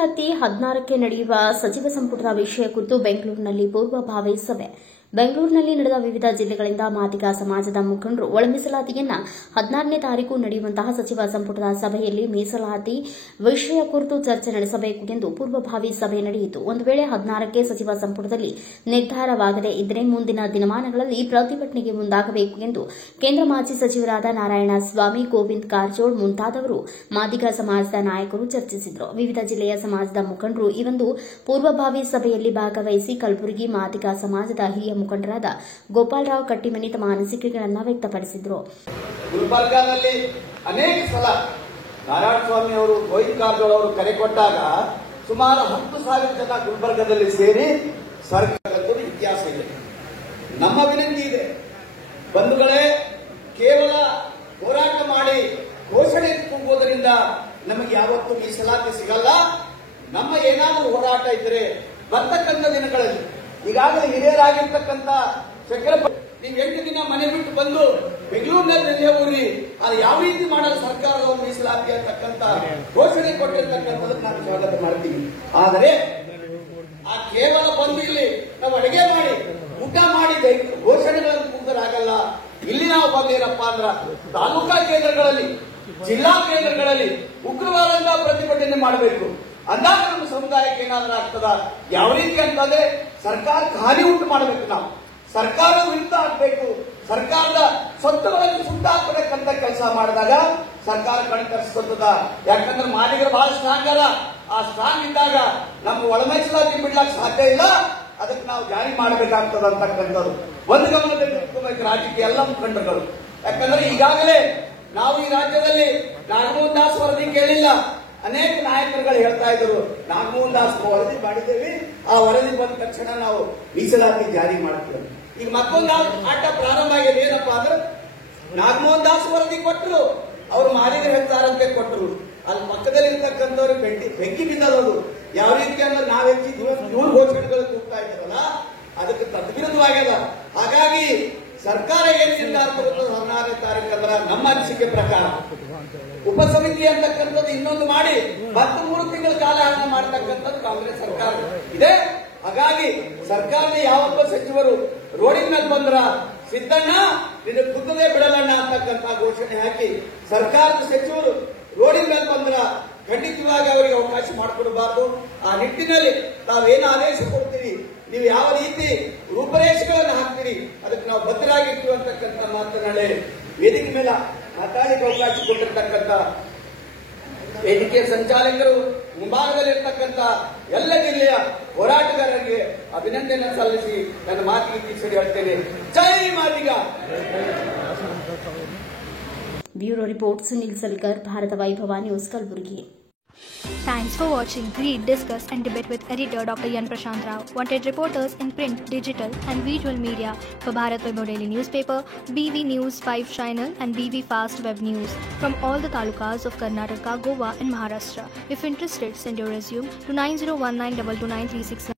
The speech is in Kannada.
ಮೀಸಲಾತಿ 16ಕ್ಕೆ ನಡೆಯುವ ಸಚಿವ ಸಂಪುಟದ ವಿಷಯ ಕುರಿತು ಬೆಂಗಳೂರಿನಲ್ಲಿ ಪೂರ್ವಭಾವಿ ಸಭೆ. ಬೆಂಗಳೂರಿನಲ್ಲಿ ನಡೆದ ವಿವಿಧ ಜಿಲ್ಲೆಗಳಿಂದ ಮಾದಿಗ ಸಮಾಜದ ಮುಖಂಡರು ಒಳ ಮೀಸಲಾತಿಯನ್ನು 16ನೇ ತಾರೀಕು ನಡೆಯುವಂತಹ ಸಚಿವ ಸಂಪುಟದ ಸಭೆಯಲ್ಲಿ ಮೀಸಲಾತಿ ವಿಷಯ ಕುರಿತು ಚರ್ಚೆ ನಡೆಸಬೇಕು ಎಂದು ಪೂರ್ವಭಾವಿ ಸಭೆ ನಡೆಯಿತು. ಒಂದು ವೇಳೆ 16ಕ್ಕೆ ಸಚಿವ ಸಂಪುಟದಲ್ಲಿ ನಿರ್ಧಾರವಾಗದೇ ಇದ್ದರೆ ಮುಂದಿನ ದಿನಮಾನಗಳಲ್ಲಿ ಪ್ರತಿಭಟನೆಗೆ ಮುಂದಾಗಬೇಕು ಎಂದು ಕೇಂದ್ರ ಮಾಜಿ ಸಚಿವರಾದ ನಾರಾಯಣಸ್ವಾಮಿ, ಗೋವಿಂದ ಕಾರಜೋಳ ಮುಂತಾದವರು ಮಾದಿಗ ಸಮಾಜದ ನಾಯಕರು ಚರ್ಚಿಸಿದರು. ವಿವಿಧ ಜಿಲ್ಲೆಯ ಸಮಾಜದ ಮುಖಂಡರು ಈ ಒಂದು ಪೂರ್ವಭಾವಿ ಸಭೆಯಲ್ಲಿ ಭಾಗವಹಿಸಿ ಕಲಬುರಗಿ ಮಾದಿಗ ಸಮಾಜದ ಹಿರಿಯ ಮುಖಂಡರಾದ ಗೋಪಾಲರಾವ್ ಕಟ್ಟಿಮನಿ ತಮ್ಮ ಅನಿಸಿಕೆಗಳನ್ನು ವ್ಯಕ್ತಪಡಿಸಿದರು. ಗುಲ್ಬರ್ಗಾದಲ್ಲಿ ಅನೇಕ ಸಲ ನಾರಾಯಣಸ್ವಾಮಿ ಅವರು, ಗೋವಿಂದ ಕಾರಜೋಳ ಅವರು ಕರೆ ಕೊಟ್ಟಾಗ ಸುಮಾರು 10,000 ಜನ ಗುಲ್ಬರ್ಗಾದಲ್ಲಿ ಸೇರಿ ಸರ್ಕಾರದ ಇತಿಹಾಸ ಇದೆ. ನಮ್ಮ ವಿನಂತಿ ಇದೆ, ಬಂಧುಗಳೇ, ಕೇವಲ ಹೋರಾಟ ಮಾಡಿ ಘೋಷಣೆ ಕೂಗುವುದರಿಂದ ನಮಗೆ ಯಾವತ್ತೂ ಮೀಸಲಾತಿ ಸಿಗಲ್ಲ. ನಮ್ಮ ಏನಾದರೂ ಹೋರಾಟ ಇದ್ರೆ ಬರ್ತಕ್ಕಂಥ ದಿನಗಳಲ್ಲಿ ಈಗಾಗಲೇ ಹಿರಿಯರಾಗಿರ್ತಕ್ಕಂಥ ನೀವು 8 ದಿನ ಮನೆ ಬಿಟ್ಟು ಬಂದು ಬೆಂಗಳೂರಿನಲ್ಲಿ ನೆಲೆ ಊರಿ ಅದು ಯಾವ ರೀತಿ ಮಾಡಲು ಸರ್ಕಾರದ ಮೀಸಲಾತಿ ಅಂತಕ್ಕಂಥ ಘೋಷಣೆ ಕೊಟ್ಟಿರ್ತಕ್ಕಂಥದಕ್ಕೆ ನಾನು ಸ್ವಾಗತ ಮಾಡ್ತೀನಿ. ಆದರೆ ಆ ಕೇವಲ ಬಂದು ಇಲ್ಲಿ ನಾವು ಅಡಿಗೆ ಮಾಡಿ ಊಟ ಮಾಡಿ ಘೋಷಣೆಗಳನ್ನು ಕೂಗಲಾಗಲ್ಲ. ಇಲ್ಲಿ ನಾವು ಬಂದೇನಪ್ಪ ಅಂದ್ರ ತಾಲೂಕಾ ಕೇಂದ್ರಗಳಲ್ಲಿ, ಜಿಲ್ಲಾ ಕೇಂದ್ರಗಳಲ್ಲಿ ಉಗ್ರವಾದಂತಹ ಪ್ರತಿಭಟನೆ ಮಾಡಬೇಕು. ಅಂದಾಗ ನಮ್ಮ ಸಮುದಾಯಕ್ಕೆ ಏನಾದ್ರೂ ಆಗ್ತದ? ಯಾವ ರೀತಿ ಅಂತಂದ್ರೆ ಸರ್ಕಾರಕ್ಕೆ ಹಾನಿ ಉಂಟು ಮಾಡಬೇಕು. ನಾವು ಸರ್ಕಾರದ ವಿರುದ್ಧ ಆಗ್ಬೇಕು, ಸರ್ಕಾರದ ಸ್ವತ್ತುಗಳನ್ನು ಸುತ್ತ ಹಾಕಬೇಕಂತ ಕೆಲಸ ಮಾಡಿದಾಗ ಸರ್ಕಾರ ಕಣ್ಕರಿಸ್ತದ. ಯಾಕಂದ್ರೆ ಮಾಲಿಕರು ಬಹಳ ಸ್ಟ್ರಾಂಗ್ ಅದ. ಆ ಸ್ಟ್ರಾಂಗ್ ಇದ್ದಾಗ ನಮ್ಮ ಒಳ ಮೀಸಲಾತಿ ಬಿಡ್ಲಕ್ಕೆ ಸಾಧ್ಯ ಇಲ್ಲ. ಅದಕ್ಕೆ ನಾವು ಜಾರಿ ಮಾಡಬೇಕಾಗ್ತದ ಅಂತಕ್ಕಂಥದ್ದು ಒಂದು ಗಮನದಲ್ಲಿ ಇಟ್ಕೋಬೇಕು ರಾಜ್ಯಕ್ಕೆ ಎಲ್ಲ ಮುಖಂಡರುಗಳು. ಯಾಕಂದ್ರೆ ಈಗಾಗಲೇ ನಾವು ಈ ರಾಜ್ಯದಲ್ಲಿ ನಾಗಮೋಹನ್ ದಾಸ್ ವರದಿ ಕೇಳಿಲ್ಲ. ಅನೇಕ ನಾಯಕರುಗಳು ಹೇಳ್ತಾ ಇದ್ರು ನಾಗಮೋಹನ್ ದಾಸ್ ವರದಿ ಮಾಡಿದ್ದೇವೆ, ಆ ವರದಿ ಬಂದ ತಕ್ಷಣ ನಾವು ಮೀಸಲಾತಿ ಜಾರಿ ಮಾಡ್ತೇವೆ. ಈಗ ಮತ್ತೊಂದು ಆಟ ಪ್ರಾರಂಭ ಆಗಿದೆ. ಏನಪ್ಪಾ ಅಂದ್ರೆ ನಾಗಮೋಹನ್ ದಾಸ್ ವರದಿ ಕೊಟ್ಟರು, ಅವರು ಮಾಲಿನ್ಯ ಹೆಚ್ಚಾರಂತೆ ಕೊಟ್ಟರು. ಅಲ್ಲಿ ಪಕ್ಕದಲ್ಲಿ ಇರ್ತಕ್ಕಂಥವ್ರು ಬೆಂಕಿ ಬಿದ್ದದು. ಯಾವ ರೀತಿ ಅಂದ್ರೆ ನಾವ್ ಹೆಚ್ಚಿದ್ವಿ ಇವ್ರು ಘೋಷಣೆಗಳು ಕೂಗ್ತಾ ಇದ್ದಾರಲ್ಲ, ಅದಕ್ಕೆ ತದ್ವಿರುದ್ಧವಾಗ್ಯದ. ಹಾಗಾಗಿ ಸರ್ಕಾರ ಏನ್ ನಿರ್ಧಾರ ತಗೊಳ್ತದೆ 16ನೇ ತಾರೀಕು ಅಂದ್ರೆ ನಮ್ಮ ಅನಿಸಿಕೆ ಪ್ರಕಾರ ಉಪಸಮಿತಿ ಅಂತಕ್ಕಂಥದ್ದು ಇನ್ನೊಂದು ಮಾಡಿ 13 ತಿಂಗಳ ಕಾಲಹರಣ ಮಾಡತಕ್ಕಂಥದ್ದು ಕಾಂಗ್ರೆಸ್ ಸರ್ಕಾರ ಇದೆ. ಹಾಗಾಗಿ ಸರ್ಕಾರದ ಯಾವೊಬ್ಬ ಸಚಿವರು ರೋಡಿನ ಮೇಲೆ ಬಂದ್ರ ಸಿದ್ದಣ್ಣ ನಿನ್ನ ಕುದ್ದದೇ ಬಿಡಲಣ್ಣ ಅಂತಕ್ಕಂಥ ಘೋಷಣೆ ಹಾಕಿ ಸರ್ಕಾರದ ಸಚಿವರು ರೋಡಿನ ಮೇಲೆ ಬಂದ್ರ ಖಂಡಿತವಾಗಿ ಅವರಿಗೆ ಅವಕಾಶ ಮಾಡಿಕೊಡಬಾರದು. ಆ ನಿಟ್ಟಿನಲ್ಲಿ ತಾವೇನು ಆದೇಶ ಕೊಡ್ತೀರಿ, ನೀವು ಯಾವ ರೀತಿ ರೂಪರೇಷೆಗಳನ್ನು ಹಾಕ್ತೀರಿ, ಅದಕ್ಕೆ ನಾವು ಬದ್ಧರಾಗಿರ್ತೀವಿ ಅಂತಕ್ಕಂಥ ಮಾತನಾಡಿ ವೇದಿಕೆ ಮೇಲೆ ಮಾತಾಡಲಿಕ್ಕೆ ಅವಕಾಶ ಕೊಟ್ಟಿರ್ತಕ್ಕಂಥ ವೇದಿಕೆಯ ಸಂಚಾಲಕರು, ಮುಂಭಾಗದಲ್ಲಿರ್ತಕ್ಕಂಥ ಎಲ್ಲ ಜಿಲ್ಲೆಯ ಹೋರಾಟಗಾರರಿಗೆ ಅಭಿನಂದನೆ ಸಲ್ಲಿಸಿ ನನ್ನ ಮಾತಿಗೆ ತೀರ್ಸಿ ಹೇಳ್ತೇನೆ. ಜೈ ಮಾದಿಗ. ಬ್ಯೂರೋ ರಿಪೋರ್ಟ್ ಸುನಿಲ್ ಸಲ್ಕರ್, ಭಾರತ ವೈಭವ news, Kalaburagi. Thanks for watching. Read, discuss and debate with editor Dr. Yan Prashant Rao. Wanted reporters in print, digital and visual media for Bharat Vaibhav Daily Newspaper, BV News 5 Channel and BV Fast Web News from all the talukas of Karnataka, Goa and Maharashtra. If interested, send your resume to 9019229369.